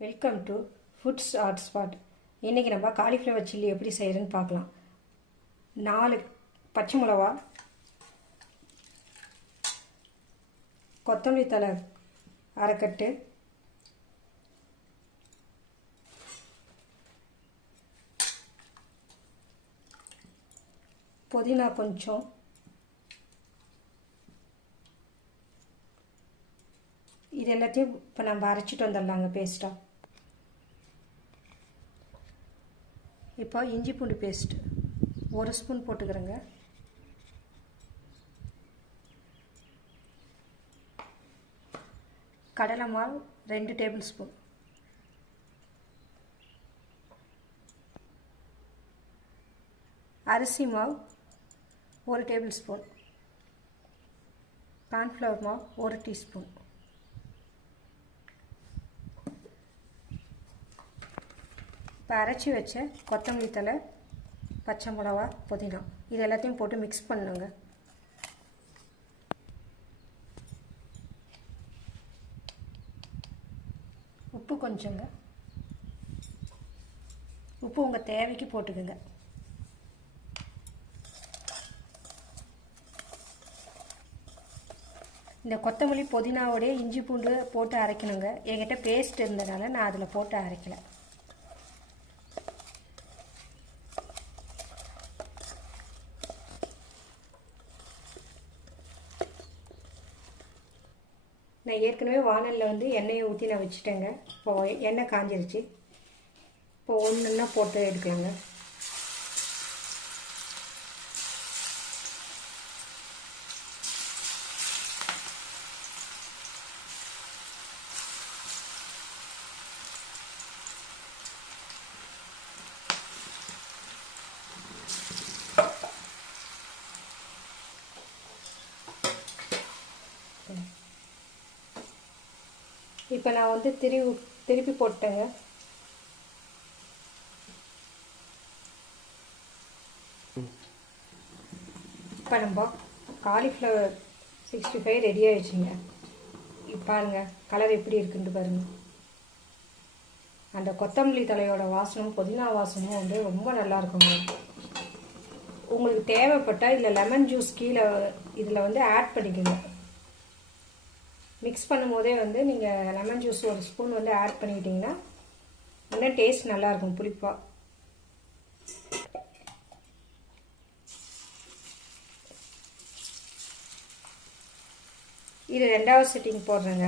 Welcome to foods hot spot இன்றைக்கி நம்ம cauliflower chilli எப்படி செய்கிறேன்னு பார்க்கலாம். நாலு பச்சை மிளவா கொத்தமல்லி தலை அரைக்கட்டு புதினா கொஞ்சம் இது எல்லாத்தையும் இப்போ நம்ம அரைச்சிட்டு வந்துடலாங்க பேஸ்ட்டாக இப்போ இஞ்சி பூண்டு பேஸ்ட்டு ஒரு ஸ்பூன் போட்டுக்கிறேங்க. கடலை மாவு ரெண்டு டேபிள் ஸ்பூன் அரிசி மாவு ஒரு டேபிள் ஸ்பூன் கார்ன்ஃப்ளவர் மாவு ஒரு டீஸ்பூன் இப்போ அரைச்சி வச்ச கொத்தமல்லி தலை பச்சை மிளகா புதினா. இது எல்லாத்தையும் போட்டு மிக்ஸ் பண்ணுங்க. உப்பு கொஞ்சங்க. உப்பு உங்கள் தேவைக்கு போட்டுக்கோங்க. இந்த கொத்தமல்லி புதினாவோடைய இஞ்சி பூண்டு போட்டு அரைக்கணுங்க. என்கிட்ட பேஸ்ட் இருந்தனால நான் அதில் போட்டு அரைக்கலை. நான் ஏற்கனவே வானலில் வந்து எண்ணெயை ஊற்றி நான் வச்சுட்டேங்க. இப்போ எண்ணெய் காஞ்சிருச்சு. இப்போ ஒன்றுன்னா போட்டு எடுக்கலாங்க. இப்போ நான் வந்து திருப்பி திருப்பி போட்டேங்க இப்போ நம்ம காலிஃப்ளவர் சிக்ஸ்டி ஃபைவ் ரெடி ஆகிடுச்சுங்க இப்போ பாருங்க கலர் எப்படி இருக்குன்ட்டு பாருங்க. அந்த கொத்தமல்லி தலையோட வாசனம் புதினா வாசனமும் வந்து ரொம்ப நல்லா இருக்குங்க. உங்களுக்கு தேவைப்பட்டால் இதில் லெமன் ஜூஸ் கீழே இதில் வந்து ஆட் பண்ணிக்கோங்க. மிக்ஸ் பண்ணும்போதே வந்து நீங்கள் லெமன் ஜூஸ் ஒரு ஸ்பூன் வந்து ஆட் பண்ணிக்கிட்டிங்கன்னா இன்னும் டேஸ்ட் நல்லாயிருக்கும் புளிப்பாக இது ரெண்டாவது செட்டிங் போடுறேங்க.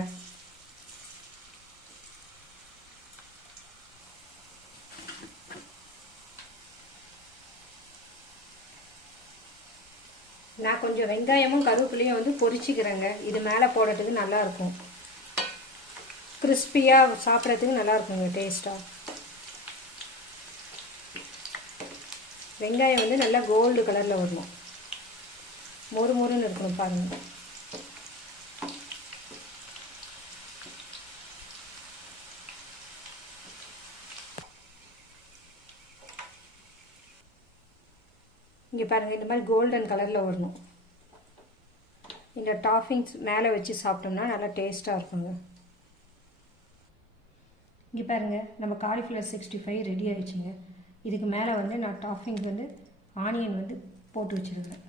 நான் கொஞ்சம் வெங்காயமும் கருவேப்பிலையும் வந்து பொரிச்சிக்கிறேங்க. இது மேலே போடுறதுக்கு நல்லாயிருக்கும். கிறிஸ்பியாக சாப்பிட்றதுக்கு நல்லா இருக்குங்க டேஸ்ட்டாக வெங்காயம் வந்து நல்லா கோல்டு கலரில் வரணும். மொறு மொறுன்னு இருக்கணும் பாருங்கள் இங்கே பாருங்கள் இந்த மாதிரி கோல்டன் கலரில் வரணும். இந்த டாஃபிங்ஸ் மேலே வச்சு சாப்பிட்டோம்னா நல்லா டேஸ்ட்டாக இருக்குங்க. இங்கே பாருங்கள் நம்ம காலிஃப்ளவர் சிக்ஸ்டி ஃபைவ் ரெடி ஆகிடுச்சுங்க இதுக்கு மேலே வந்து நான் டாஃபிங் வந்து ஆனியன் வந்து போட்டு வச்சுருக்கேன்.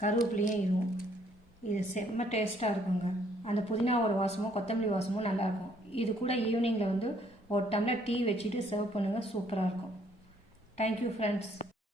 கருவேப்பிலையும் இதுவும். இது செம்ம டேஸ்ட்டாக இருக்குங்க. அந்த புதினாவோட வாசமும் கொத்தமல்லி வாசமும் நல்லாயிருக்கும் இது கூட ஈவினிங்கில் வந்து ஒரு டம்ளர் டீ வச்சுட்டு சர்வ் பண்ணுங்கள் சூப்பராக இருக்கும். Thank you friends